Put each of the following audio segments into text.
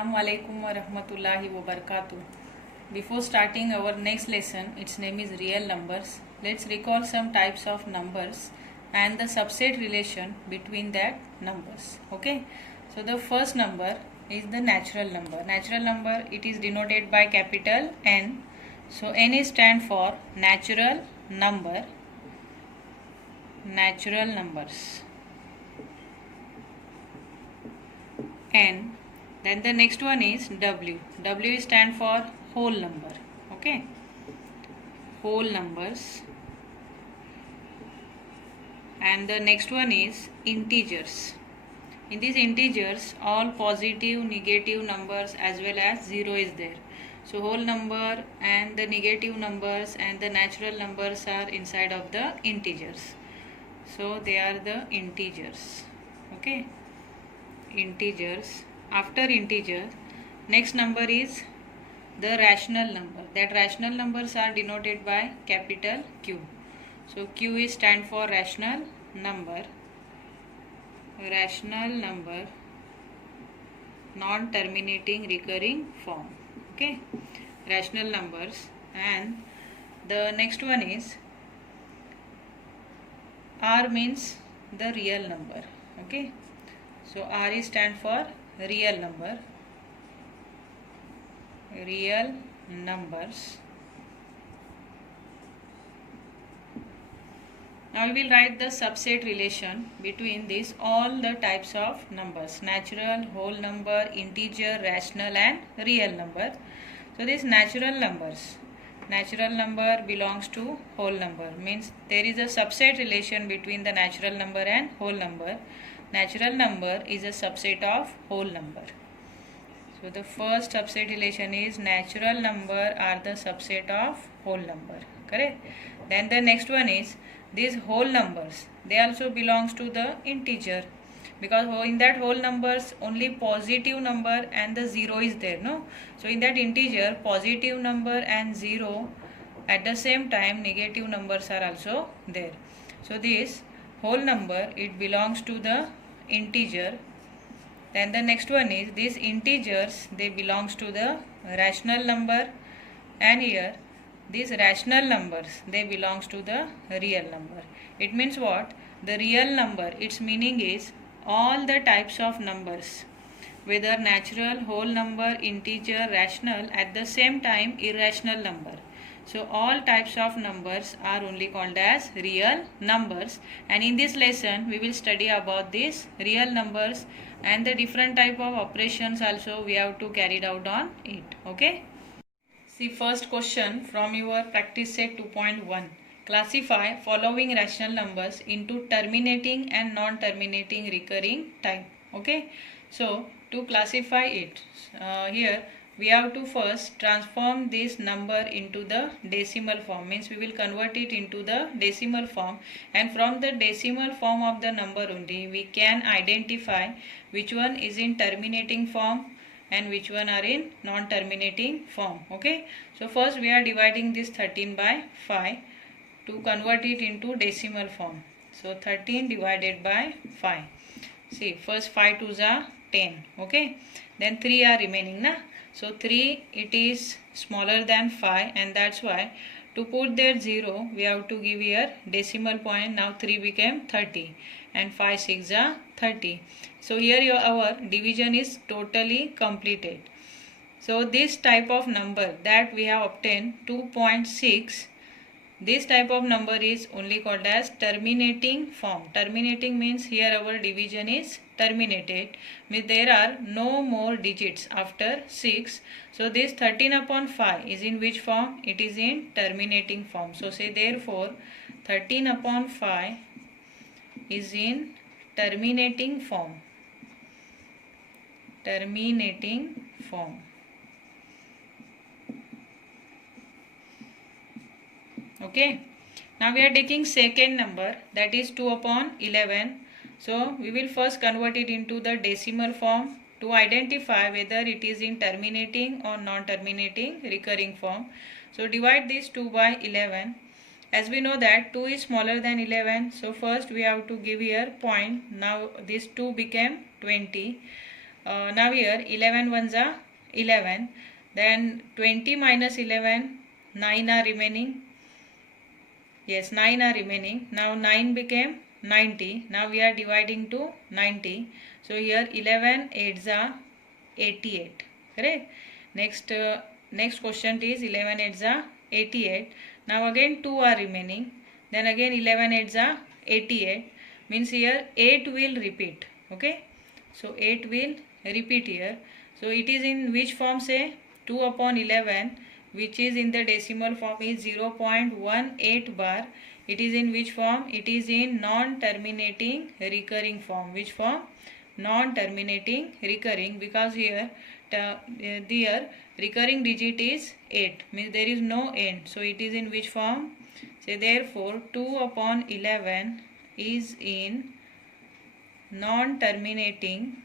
Assalamu alaikum wa rahmatullahi wa barakatuh. Before starting our next lesson, its name is real numbers. Let's recall some types of numbers and the subset relation between that numbers. Okay. So the first number is the natural number. Natural number, it is denoted by capital N. So N is stand for natural number. Natural numbers. N. Then the next one is W. W is stand for whole number. Okay. Whole numbers. And the next one is integers. In these integers, all positive, negative numbers as well as 0 is there. So whole number and the negative numbers and the natural numbers are inside of the integers. So they are the integers. Okay. Integers. After integer, next number is the rational number. That rational numbers are denoted by capital Q. So Q is stand for rational number. Rational number, non-terminating recurring form. Okay, rational numbers. And the next one is R, means the real number. Okay, so R is stand for real number. Real numbers. Now we will write the subset relation between these all the types of numbers: natural, whole number, integer, rational and real number. So these natural numbers, natural number belongs to whole number, means there is a subset relation between the natural number and whole number. Natural number is a subset of whole number. So the first subset relation is natural number are the subset of whole number. Correct? Then the next one is these whole numbers. They also belongs to the integer, because in that whole numbers only positive number and the 0 is there. No. So in that integer, positive number and 0, at the same time negative numbers are also there. So this whole number, it belongs to the integer. Then the next one is these integers, they belongs to the rational number, and here these rational numbers, they belongs to the real number. It means what? The real number, its meaning is all the types of numbers, whether natural, whole number, integer, rational, at the same time irrational number. So all types of numbers are only called as real numbers, and in this lesson we will study about these real numbers and the different type of operations also we have to carry out on it. Okay. See, first question from your practice set 2.1. Classify following rational numbers into terminating and non-terminating recurring type. Okay. So to classify it, here we have to first transform this number into the decimal form, means we will convert it into the decimal form, and from the decimal form of the number only we can identify which one is in terminating form and which one are in non-terminating form. Okay, so first we are dividing this 13 by 5 to convert it into decimal form. So 13 divided by 5. See, first 5 2s are 10. Okay, then 3 are remaining, na? So 3, it is smaller than 5, and that's why to put there 0 we have to give here decimal point. Now 3 became 30 and 5 6 are 30. So here our division is totally completed. So this type of number that we have obtained 2.6, this type of number is only called as terminating form. Terminating means here our division is terminated, means there are no more digits after 6. So this 13 upon 5 is in which form? It is in terminating form. So say therefore 13 upon 5 is in terminating form. Terminating form. Okay. Now we are taking second number, that is 2 upon 11. So we will first convert it into the decimal form to identify whether it is in terminating or non-terminating recurring form. So divide this 2 by 11. As we know that 2 is smaller than 11, so first we have to give here point. Now this 2 became 20. Now here 11 ones are 11, then 20 minus 11, 9 are remaining. Yes, 9 are remaining. Now 9 became 90. Now we are dividing to 90. So here 11 8s are 88. Correct? Next question is 11 8s are 88. Now again 2 are remaining. Then again 11 8s are 88. Means here 8 will repeat. Okay? So 8 will repeat here. So it is in which form? Say 2 upon 11, which is in the decimal form is 0.18 bar. It is in which form? It is in non-terminating recurring form. Which form? Non-terminating recurring, because here the recurring digit is 8, means there is no end. So it is in which form? Say therefore 2 upon 11 is in non-terminating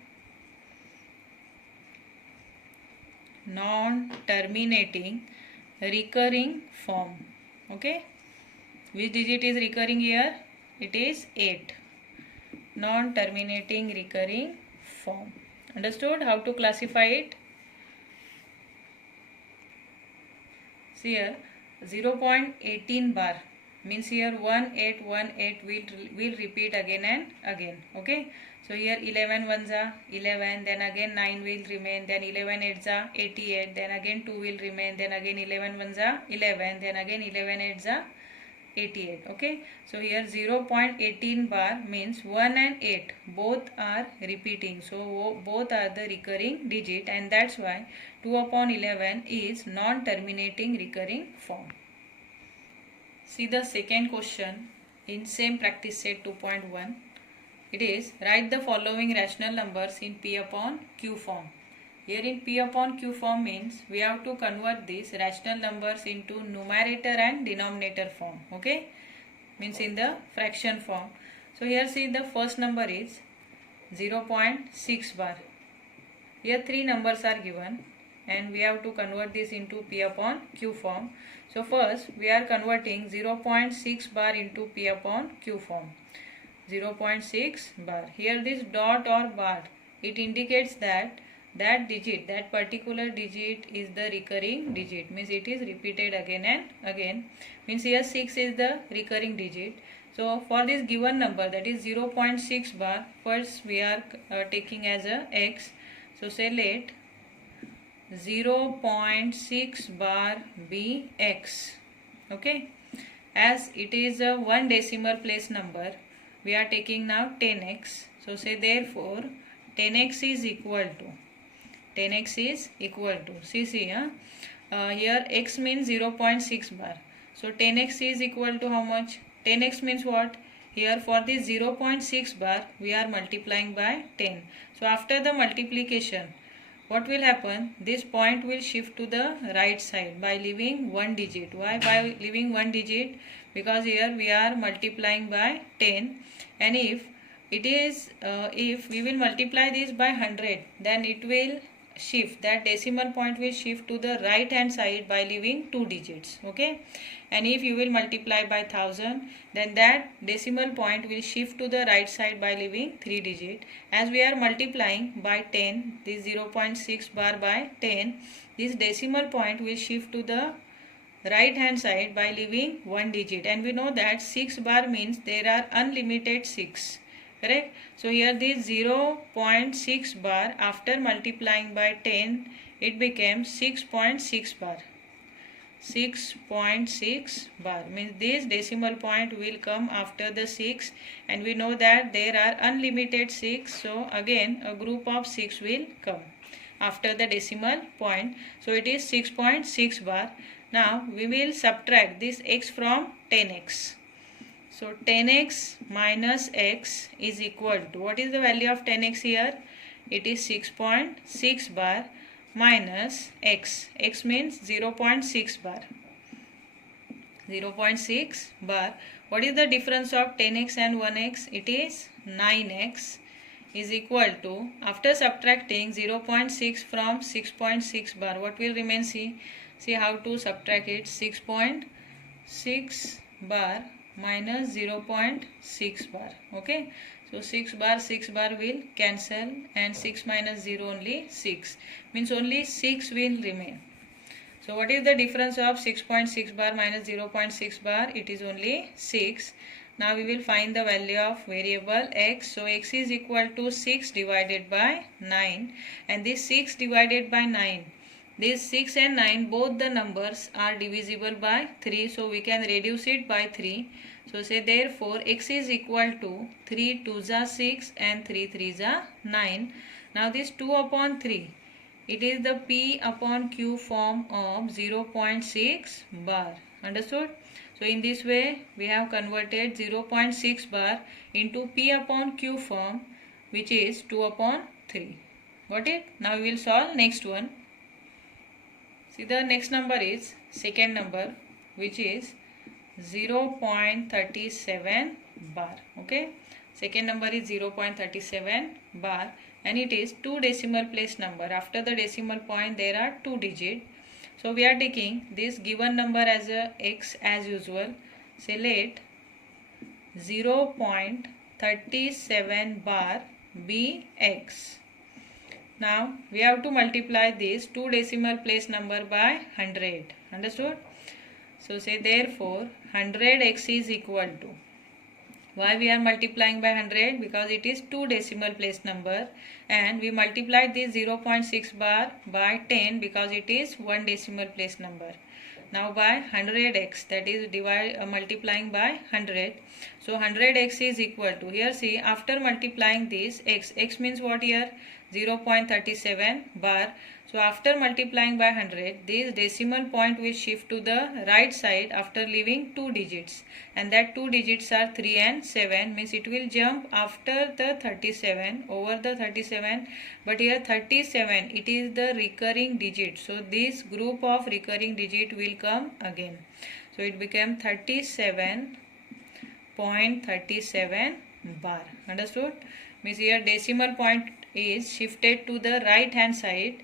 recurring form. Okay, which digit is recurring here? It is 8. Non-terminating recurring form. Understood how to classify it? See here 0.18 bar means here 1818 will repeat again and again. Okay, so here 11 ones are 11, then again 9 will remain, then 11 8s are 88, then again 2 will remain, then again 11 ones are 11, then again 11 8s are 88. Okay, so here 0.18 bar means 1 and 8 both are repeating, so both are the recurring digit, and that's why 2 upon 11 is non-terminating recurring form. See the second question in same practice set 2.1. It is write the following rational numbers in P upon Q form. Here in P upon Q form means we have to convert these rational numbers into numerator and denominator form. Okay, means in the fraction form. So here see the first number is 0.6 bar. Here three numbers are given and we have to convert this into P upon Q form. So first we are converting 0.6 bar into P upon Q form. 0.6 bar. Here this dot or bar, it indicates that digit, that particular digit is the recurring digit, means it is repeated again and again, means here 6 is the recurring digit. So for this given number, that is 0.6 bar, first we are taking as a x. So say let 0.6 bar be x. Okay, as it is a one decimal place number, we are taking now 10x. So say therefore 10x is equal to see here x means 0.6 bar. So 10x is equal to how much? 10x means what? Here for this 0.6 bar we are multiplying by 10. So after the multiplication, what will happen? This point will shift to the right side by leaving one digit. Why by leaving one digit? Because here we are multiplying by 10, and if it is if we will multiply this by 100, then it will shift, that decimal point will shift to the right hand side by leaving two digits. Okay, and if you will multiply by 1000, then that decimal point will shift to the right side by leaving three digit. As we are multiplying by 10, this 0.6 bar by 10, this decimal point will shift to the right hand side by leaving one digit, and we know that 6 bar means there are unlimited 6. Correct? So here this 0.6 bar, after multiplying by 10, it became 6.6 bar. 6.6 bar means this decimal point will come after the 6, and we know that there are unlimited 6, so again a group of 6 will come after the decimal point. So it is 6.6 bar. Now we will subtract this x from 10x. So 10x minus x is equal to, what is the value of 10x here? It is 6.6 bar minus x. X means 0.6 bar. 0.6 bar. What is the difference of 10x and 1x? It is 9x is equal to, after subtracting 0.6 from 6.6 bar, what will remain? See how to subtract it. 6.6 bar minus 0.6 bar. Okay, so 6 bar will cancel, and 6 minus 0 only 6, means only 6 will remain. So what is the difference of 6.6 bar minus 0.6 bar? It is only 6. Now we will find the value of variable x. So x is equal to 6 divided by 9, and this 6 divided by 9, these 6 and 9 both the numbers are divisible by 3, so we can reduce it by 3. So say therefore x is equal to 3 2s are 6 and 3 3s are 9. Now this 2 upon 3, it is the P upon Q form of 0.6 bar. Understood? So in this way we have converted 0.6 bar into P upon Q form, which is 2 upon 3. Got it? Now we will solve next one. See, the next number is second number, which is 0.37 bar. Okay, second number is 0.37 bar, and it is 2 decimal place number. After the decimal point there are 2 digits. So we are taking this given number as a x as usual. Say let 0.37 bar be x. Now we have to multiply this 2 decimal place number by 100. Understood? So say therefore 100x is equal to, why we are multiplying by 100? Because it is 2 decimal place number, and we multiplied this 0.6 bar by 10 because it is 1 decimal place number. Now by 100x, that is multiplying by 100. So 100x is equal to, here see, after multiplying this x means what here? 0.37 bar. So after multiplying by 100, this decimal point will shift to the right side after leaving 2 digits, and that 2 digits are 3 and 7, means it will jump after the 37 over the 37, but here 37, it is the recurring digit, so this group of recurring digit will come again. So it became 37.37 bar. Understood? Means here decimal point is shifted to the right hand side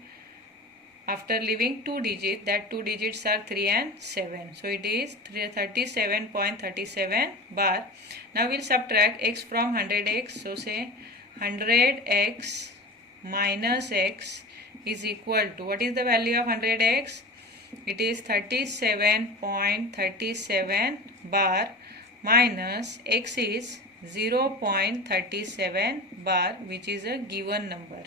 after leaving 2 digits, that 2 digits are 3 and 7. So it is 37.37 bar. Now we will subtract x from 100x. So say 100x minus x is equal to, what is the value of 100x? It is 37.37 bar minus x is 0.37 bar, which is a given number.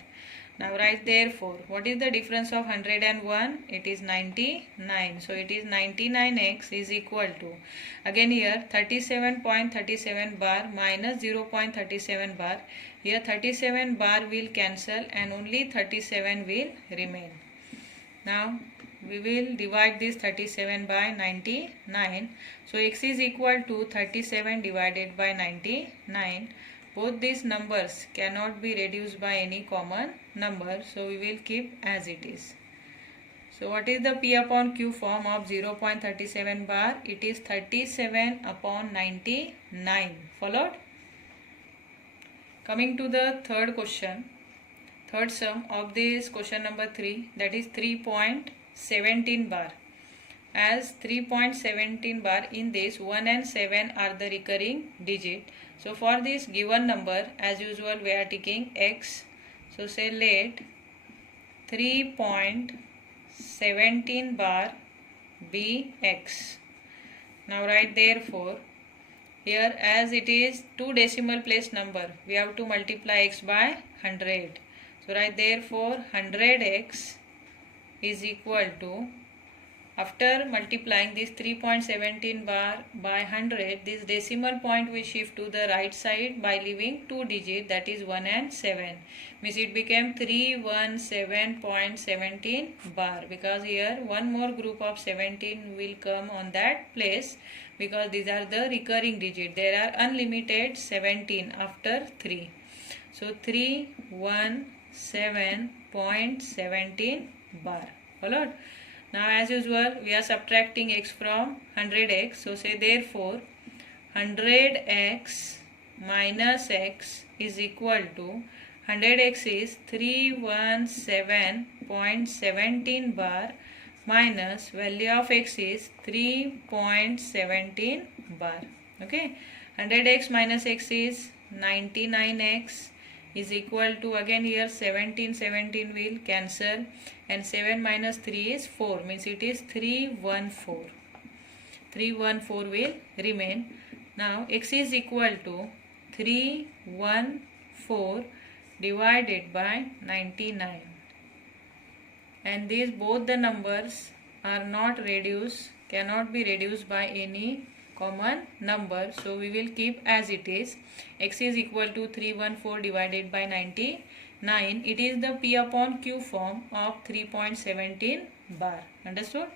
Now write therefore, what is the difference of 100 and 1? It is 99. So it is 99x is equal to, again here 37.37 bar minus 0.37 bar. Here 37 bar will cancel and only 37 will remain. Now we will divide this 37 by 99. So x is equal to 37 divided by 99. Both these numbers cannot be reduced by any common number, so we will keep as it is. So what is the P upon Q form of 0.37 bar? It is 37 upon 99. Followed? Coming to the third question, third sum of this question number 3, that is 3.17 bar. As 3.17 bar, in this 1 and 7 are the recurring digit. So for this given number, as usual we are taking x. So say let 3.17 bar be x. Now write therefore, here as it is 2 decimal place number, we have to multiply x by 100. So write therefore 100x is equal to, after multiplying this 3.17 bar by 100, this decimal point will shift to the right side by leaving 2 digits, that is 1 and 7. Means it became 317.17 bar, because here one more group of 17 will come on that place, because these are the recurring digits. There are unlimited 17 after 3. So 317.17 bar. Followed? Now as usual we are subtracting x from 100x. So say therefore 100x minus x is equal to, 100x is 317.17 bar minus value of x is 3.17 bar. Okay, 100x minus x is 99x is equal to, again here 17 will cancel, and 7 minus 3 is 4, means it is 314. 314 will remain. Now x is equal to 314 divided by 99, and these both the numbers are not reduced, cannot be reduced by any common number, so we will keep as it is. X is equal to 314 divided by 99. It is the P upon Q form of 3.17 bar. Understood?